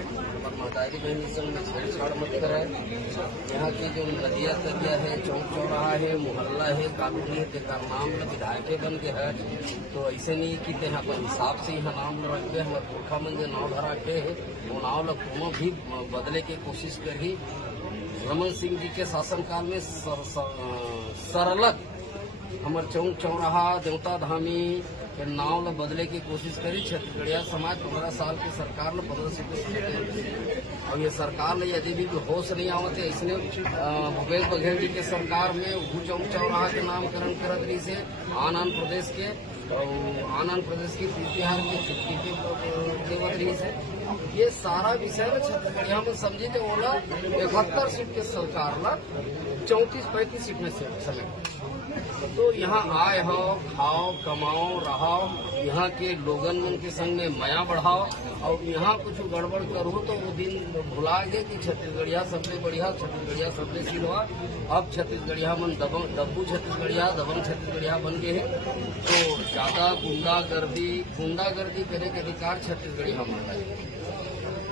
और महतारी बहन संग में छेड़छाड़ मत कराए। यहाँ की जो नदिया तरिया है, चौक चौराहा है, मोहल्ला है, कानूनी है, तेकर नाम ल विधायक बन के है, तो ऐसे नहीं कि ते अपन हिसाब से यहाँ नाम ल रख दे। हमारे पुरखा मन जो नाव धरा के है वो नाव ल कोनो भी बदले के कोशिश करी। रमन सिंह जी के शासनकाल में सरलग हमारे चौक चौराहा देवता धामी के नाव ल बदले की कोशिश करी। छत्तीसगढ़िया समाज 15 साल की सरकार ने 15 सीटें और ये सरकार ने यदि भी होश नहीं आवत है, इसने भूपेश बघेल जी के सरकार में चौक चौराहा के नामकरण करत रही से आन प्रदेश के आनंद प्रदेश की बिहार की छुट्टी के देवत रही से। ये सारा विषय छत्तीसगढ़िया में समझे तो ओला 71 सीट के सरकार ला 34-35 सीट में समय तो यहाँ आए हो, खाओ, कमाओ, रहो, यहाँ के लोगन मन के संग में माया बढ़ाओ और यहाँ कुछ गड़बड़ करो तो वो दिन भुला गए कि छत्तीसगढ़िया सबसे बढ़िया, छत्तीसगढ़िया सबसे सिलवा। अब छत्तीसगढ़िया मन डब्बू छत्तीसगढ़िया, दबंग छत्तीसगढ़िया बन गए हैं। तो ज्यादा गुंडागर्दी करे के अधिकार छत्तीसगढ़िया मन है।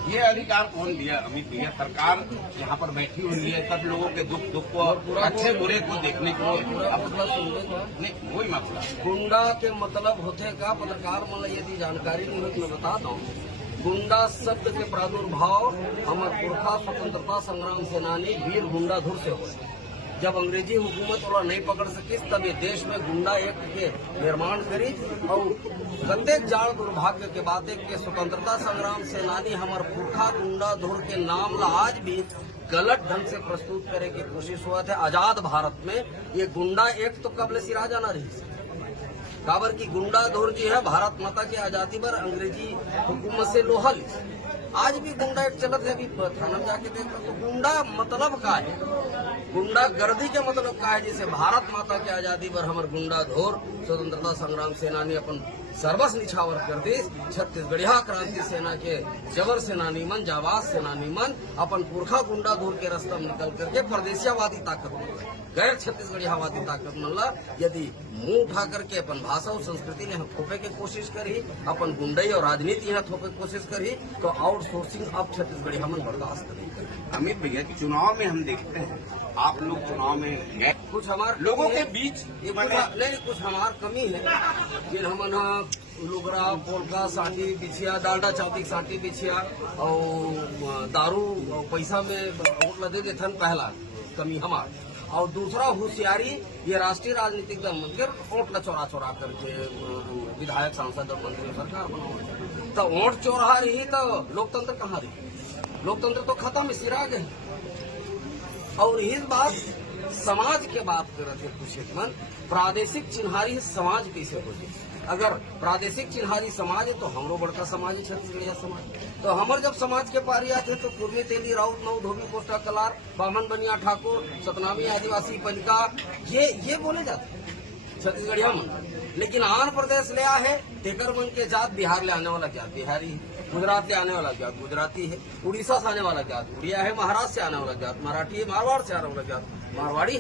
ये अधिकार कौन दिया? अमित भैया, सरकार यहाँ पर बैठी हुई है, सब लोगों के दुख को और अच्छे बुरे को देखने को। नहीं, वही मसला गुंडा के मतलब होते का पत्रकार मतलब यदि जानकारी नहीं हो तो मैं बताता हूँ। गुंडा शब्द के प्रादुर्भाव हमारे पुरखा स्वतंत्रता संग्राम सेनानी वीर गुंडाधुर से हुए। जब अंग्रेजी हुकूमत वाला नहीं पकड़ सकी तब ये देश में गुंडा एक्ट के निर्माण करी और प्रत्येक जाड़ दुर्भाग्य के बात है कि स्वतंत्रता संग्राम सेनानी हमारे पुरखा गुंडाधुर के नाम ला आज भी गलत ढंग से प्रस्तुत करे की कोशिश हुआ था। आजाद भारत में ये गुंडा एक्ट तो कबल सिरा जाना रही काबर की गुंडाधुर जी है भारत माता की आजादी पर अंग्रेजी हुकूमत से लोहा ली। आज भी गुंडा एक चलत है। अभी थाना में जाके देख तो गुंडा मतलब का है, गुंडा गर्दी के मतलब का है। जैसे भारत माता की आजादी पर हमारे गुंडाधुर स्वतंत्रता संग्राम सेनानी अपन सर्वस निछावर कर दी। छत्तीसगढ़िया क्रांति सेना के जबर सेनानी मन, जाबाज सेनानी मन अपन पुरखा गुंडाधुर के रास्ता में निकल करके परदेशियावादी ताकत मन गैर छत्तीसगढ़ियावादी ताकत मन यदि मुंह उठा करके अपन भाषा और संस्कृति ने थोपे की कोशिश करी, अपन गुंडई और राजनीति यहाँ थोपे की कोशिश करी तो आउटसोर्सिंग अब छत्तीसगढ़िया मन बर्दाश्त नहीं करें। अमित भैया, चुनाव में हम देखते हैं आप लोग चुनाव में गए, कुछ हमारे लोगों के बीच नहीं कुछ हमार कमी है जिन हमन लुगरा, पोलका, साटी बिछिया, डालडा चावती साटी बिछिया और दारू पैसा में वोट लदे देथन। पहला कमी हमार और दूसरा होशियारी ये राष्ट्रीय राजनीतिक दल मंदिर वोट ला चोरा करके विधायक सांसद और मंत्री सरकार बनाओ तो वोट चोरा रही तो लोकतंत्र कहाँ रही? लोकतंत्र तो खत्म सिरा गए। और इस बात समाज के बात करते थे कुछ मन प्रादेशिक चिन्हारी समाज कैसे हो जाए? अगर प्रादेशिक चिन्हारी समाज है तो हमरो बड़का समाज है छत्तीसगढ़िया समाज। तो हमारे जब समाज के पारी आते तो पूर्वी तेली राउत नौ धोबी कोष्टा कलार बामन बनिया ठाकुर सतनामी आदिवासी पलिका ये बोले जाते छत्तीसगढ़िया मन। लेकिन आंध्र प्रदेश ले है तेकर मन के जात बिहार ले आने वाला जात बिहारी है, गुजरात ले आने वाला जात गुजराती है, उड़ीसा से आने वाला जात उड़िया है, महाराष्ट्र से आने वाला जात मराठी है, मारवाड़ से आने वाला जात मारवाड़ी।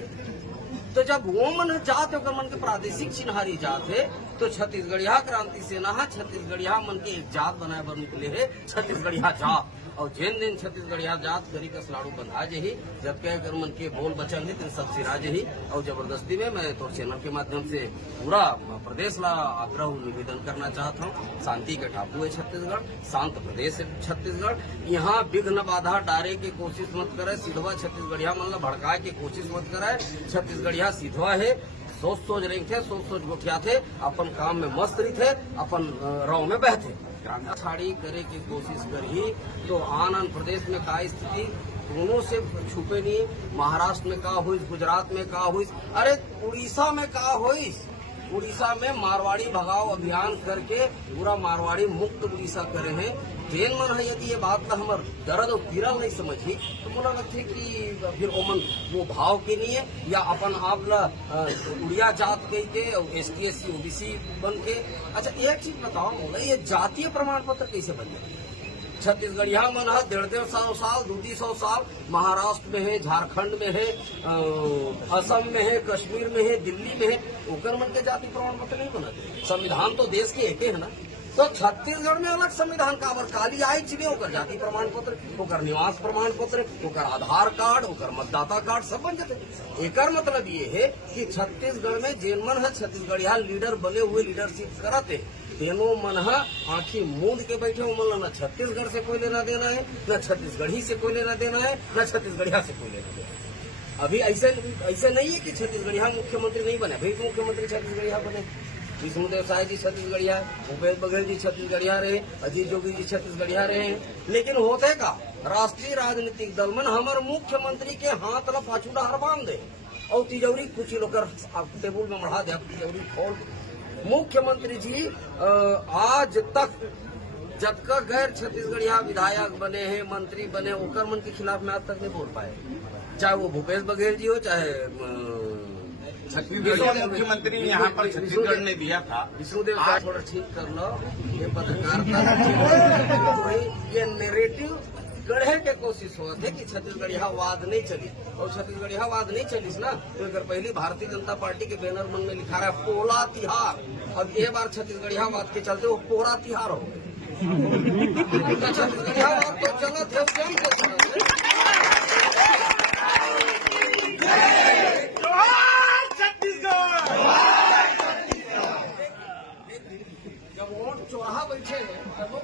तो जब वो मन जात है मन के प्रादेशिक चिन्हारी जात है तो छत्तीसगढ़िया क्रांति सेना छत्तीसगढ़िया मन के एक जात बनाए बर निकले है छत्तीसगढ़िया जात। और जिन दिन छत्तीसगढ़िया जात करी कस लाड़ू बंधा जही जबकि अगर मन के बोल बचन है तो सब सिरा जही। और जबरदस्ती में मैं तो चैनल के माध्यम से पूरा प्रदेश ला आग्रह निवेदन करना चाहता हूँ। शांति के टापू है छत्तीसगढ़, शांत प्रदेश है छत्तीसगढ़। यहाँ विघ्न बाधा डारे की कोशिश मत करे, सीधवा छत्तीसगढ़िया मन ला भड़काए की कोशिश मत करे। छत्तीसगढ़िया सीधवा है, सोच रही थे, सोच गोठिया थे, अपन काम में मस्त रही थे, अपन राव में बहते छाड़ी करे की कोशिश करी तो आनंद प्रदेश में का स्थिति दोनों से छुपे नहीं। महाराष्ट्र में का हुई, गुजरात में का हुई, अरे उड़ीसा में का हुई। उड़ीसा में मारवाड़ी भगाओ अभियान करके पूरा मारवाड़ी मुक्त उड़ीसा करे हैं। ट्रेन मन है यदि ये बात का हमार दर्द और पीड़ा नहीं समझी तो बोला लगते कि फिर ओमन वो भाव के लिए या अपन आप ला उड़िया जात कह के ST SC OBC बन के। अच्छा एक चीज बताओ बोला, ये जातीय प्रमाण पत्र कैसे बन जाए? छत्तीसगढ़िया मन है 150 साल 200 साल महाराष्ट्र में है, झारखंड में है, असम में है, कश्मीर में है, दिल्ली में है, ओकर मन के जाति प्रमाण पत्र नहीं बनाते। संविधान तो देश के एक है ना, तो छत्तीसगढ़ में अलग संविधान का अगर काली आई चीजें होकर जाति प्रमाण पत्र, होकर निवास प्रमाण पत्र, होकर आधार कार्ड, होकर मतदाता कार्ड सब बन जाते। एकर मतलब ये है कि छत्तीसगढ़ में जेन मन है छत्तीसगढ़िया लीडर बने हुए लीडरशिप करते तेनो मन है आंखी मूंद के बैठे उमन न छत्तीसगढ़ से कोई लेना देना है, न छत्तीसगढ़ी से कोई लेना देना है, न छत्तीसगढ़िया से कोई लेना देना है। अभी ऐसे नहीं है कि छत्तीसगढ़िया मुख्यमंत्री नहीं बने, भाई मुख्यमंत्री छत्तीसगढ़िया बने, विष्णुदेव साय जी छत्तीसगढ़िया, भूपेश बघेल जी छत्तीसगढ़िया रहे, अजीत जोगी जी छत्तीसगढ़िया रहे। लेकिन होते का राष्ट्रीय राजनीतिक दल मन हमारे मुख्यमंत्री के हाथ ला पाछू डहर बांध दे और तिजौरी कुछ लोग टेबुल में बढ़ा दे, तिजौरी खोल। मुख्यमंत्री जी आज तक जब तक गैर छत्तीसगढ़िया विधायक बने हैं, मंत्री बने, ओकर मन के खिलाफ में आज तक नहीं बोल पाए, चाहे वो भूपेश बघेल जी हो, चाहे छत्तीसगढ़ के मुख्यमंत्री यहाँ पर छत्तीसगढ़ ने दिया था। विष्णुदेव साहब थोड़ा ठीक कर लो, ये पत्रकारिता ये नेरेटिव गढ़े के कोशिश हो थे कि छत्तीसगढ़िया वाद नहीं चली, और छत्तीसगढ़िया वाद नहीं चली ना तो अगर पहली भारतीय जनता पार्टी के बैनर मन में लिखा रहा है पोला तिहार, अब ये बार छत्तीसगढ़िया वाद के चलते वो पोरा तिहार हो गए। छत्तीसगढ़िया वाद तो चला थे जब वोट चौराहा बैठे हैं तब लोग